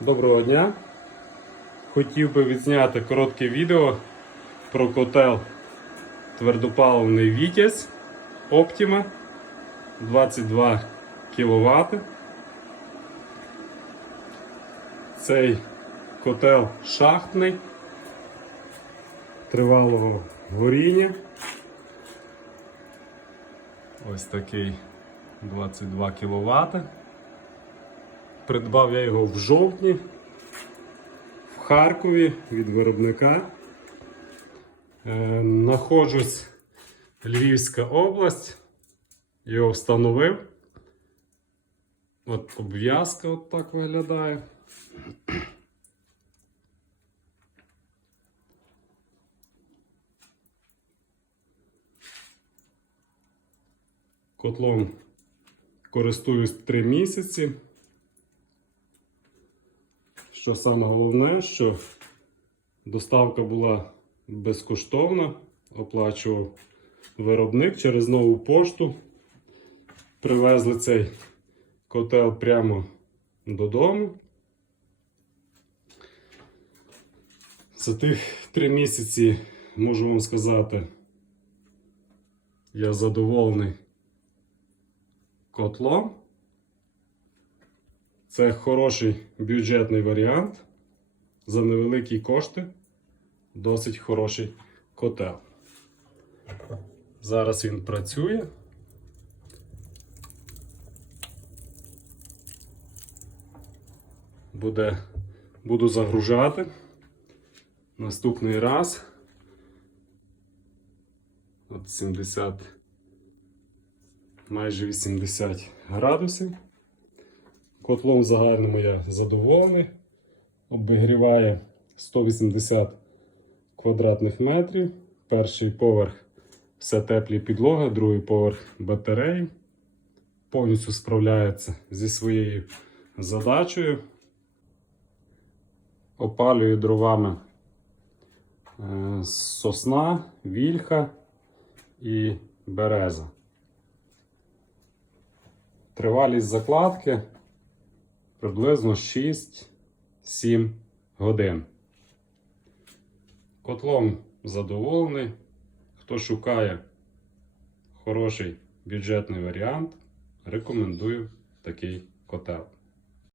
Доброго дня. Хотів би відзняти коротке відео про котел твердопаливний Вітязь Optima 22 кВт. Цей котел шахтний тривалого горіння. Ось такий 22 кВт. Придбав я його в жовтні в Харкові від виробника. Е, Находжусь Львівська область. Його встановив. От обв'язка от так виглядає. Котлом користуюсь 3 місяці. Що саме головне, що доставка була безкоштовна, оплачував виробник через нову пошту. Привезли цей котел прямо додому. За тих три місяці можу вам сказати, я задоволений котлом. Це хороший бюджетний варіант. За невеликі кошти. Досить хороший котел. Зараз він працює. Буде, буду загружати. Наступний раз. От 70, майже 80 градусів. Котлом загальному я задоволений. Обігріває 180 квадратних метрів. Перший поверх все теплі підлога, другий поверх батареї. Повністю справляється зі своєю задачею. Опалюю дровами е, сосна, вільха і береза. Тривалість закладки приблизно 6-7 годин. Котлом задоволений. Хто шукає хороший бюджетний варіант, рекомендую такий котел.